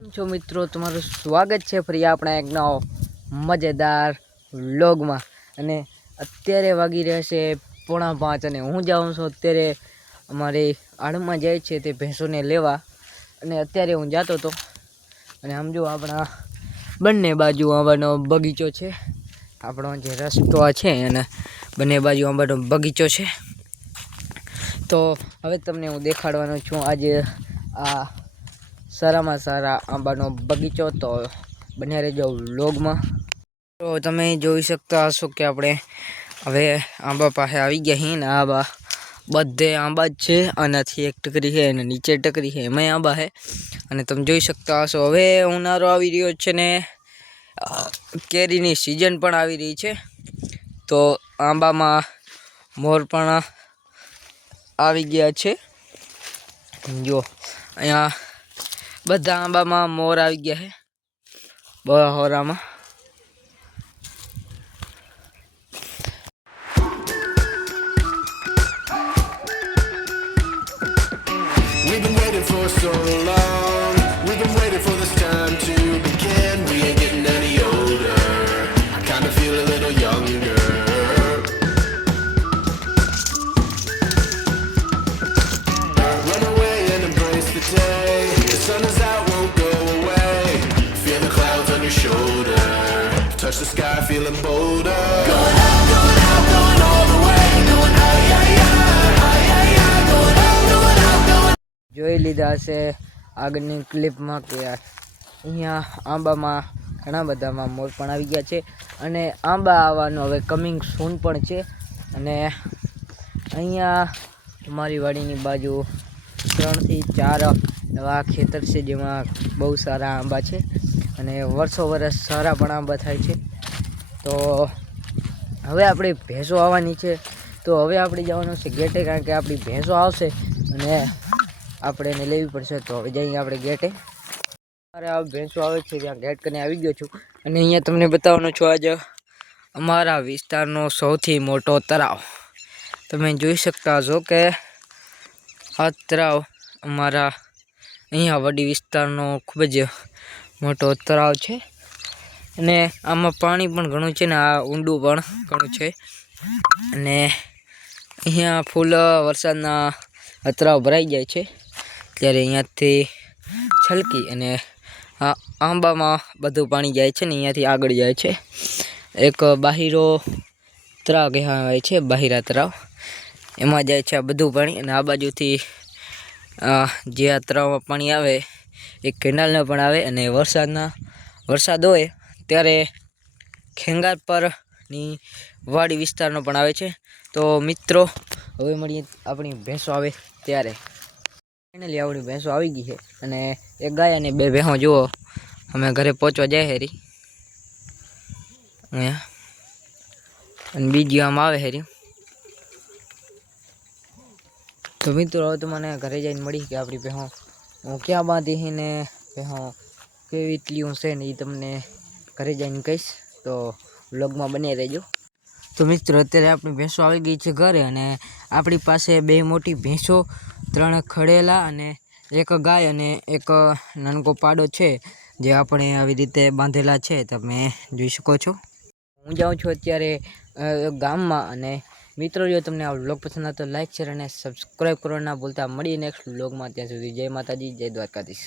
છો મિત્રો, તમારું સ્વાગત છે ફરી આપણા એક નવો મજેદાર વ્લોગમાં। અને અત્યારે વાગી રહ્યા છે 4:30 અને હું જાઉં છું અત્યારે અમારી આડમાં જાય છે તે ભેંસોને લેવા। અને અત્યારે હું જતો હતો અને આમ જો આપણા બંને બાજુ આંબાનો બગીચો છે, આપણો જે રસ્તો છે અને બંને બાજુ આંબાનો બગીચો છે। તો હવે તમને હું દેખાડવાનો છું આજે આ સારામાં સારા આંબાનો બગીચો। તો બન્યા રહેજો વ્લોગમાં। તો તમે જોઈ શકતા હશો કે આપણે હવે આંબા પાસે આવી ગયા છીએ ને આંબા બધે આંબા જ છે। આનાથી એક ટકરી છે અને નીચે ટકરી છે એમાંય આંબા છે। અને તમે જોઈ શકતા હશો હવે ઉનાળો આવી રહ્યો છે ને કેરીની સિઝન પણ આવી રહી છે। તો આંબામાં મોર પણ આવી ગયા છે। જો અહીંયા બધા આંબામાં મોર આવી ગયા છે બહોરામાં। We've been waiting for so long. We've been waiting for this time to begin. We ain't getting any older. I kinda feel a little younger. Run away and embrace the day. The sun is out, won't go away. Feel the clouds on your shoulder. Touch the sky, feeling bolder. Going out, going out, going all the way. Going ay, ay, ay, ay, ay, going out, going out, going. જોઈ લીધા હશે આગળની ક્લિપમાં કે અહીંયા આંબામાં ઘણા બધામાં મોર પણ આવી ગયા છે અને આંબા આવવાનું હવે કમિંગ સૂન પણ છે। અને અહીંયા અમારી વાડીની બાજુ 3 થી 4 એવા ખેતર છે જેમાં બહુ સારા આંબા છે અને વર્ષો વર્ષ સારા પણ આંબા થાય છે। તો હવે આપણી ભેંસો આવવાની છે, તો હવે આપણે જવાનું છે ગેટે, કારણ કે આપણી ભેંસો આવશે અને આપણે એને લેવી પડશે। તો હવે જઈએ આપણે ગેટે। મારે આ ભેંસો આવે છે ત્યાં ગેટ કરીને આવી ગયો છું અને અહીંયા તમને બતાવવાનો છું આજે અમારા વિસ્તારનો સૌથી મોટો તળાવ। તમે જોઈ શકતા હશો કે આ તળાવ અમારા અહીંયા વડી વિસ્તારનો ખૂબ જ મોટો તળાવ છે અને આમાં પાણી પણ ઘણું છે ને આ ઊંડું પણ ઘણું છે। અને અહીંયા ફૂલ વરસાદના તળાવ ભરાઈ જાય છે ત્યારે અહીંયાથી છલકી અને આ આંબામાં બધું પાણી જાય છે ને અહીંયાથી આગળ જાય છે। એક બાહિરો તળાવ કહેવાય છે, બાહિરા તળાવ, એમાં જાય છે આ બધું પાણી। અને આ બાજુથી જે આ તળાવમાં પાણી આવે એક કેનાલને પણ આવે અને વરસાદ હોય ત્યારે ખેંગાર પરની વાડી વિસ્તારનો પણ આવે છે। તો મિત્રો હવે મળીએ આપણી ભેંસો આવે ત્યારે। ફાઇનલી આપણી ભેંસો આવી ગઈ છે અને એક ગાય અને 2 ભેંસો જુઓ અમે ઘરે પહોંચવા જાય હેરી અહીંયા, અને બીજી આમ આવે હેરી। તો મિત્રો હવે તો મને ઘરે જઈને મળી કે આપણી ભેંસો હું ક્યાં બાંધી છે ને ભેંસો કેવી એટલી હું છે ને એ તમને ઘરે જઈને કહીશ। તો વ્લોગમાં બની રહેજો। તો મિત્રો અત્યારે આપણી ભેંસો આવી ગઈ છે ઘરે અને આપણી પાસે 2 મોટી ભેંસો, 3 ખડેલા અને 1 ગાય અને 1 નાનકો પાડો છે જે આપણે આવી રીતે બાંધેલા છે, તમે જોઈ શકો છો। હું જાઉં છું અત્યારે ગામમાં। અને મિત્રો જો તમને આ વ્લોગ પસંદ આવે તો લાઈક, શેર અને સબસ્ક્રાઈબ કરવાના ના ભૂલતા। મળીએ નેક્સ્ટ વ્લોગમાં, ત્યાં સુધી જય માતાજી, જય દ્વારકાધીશ।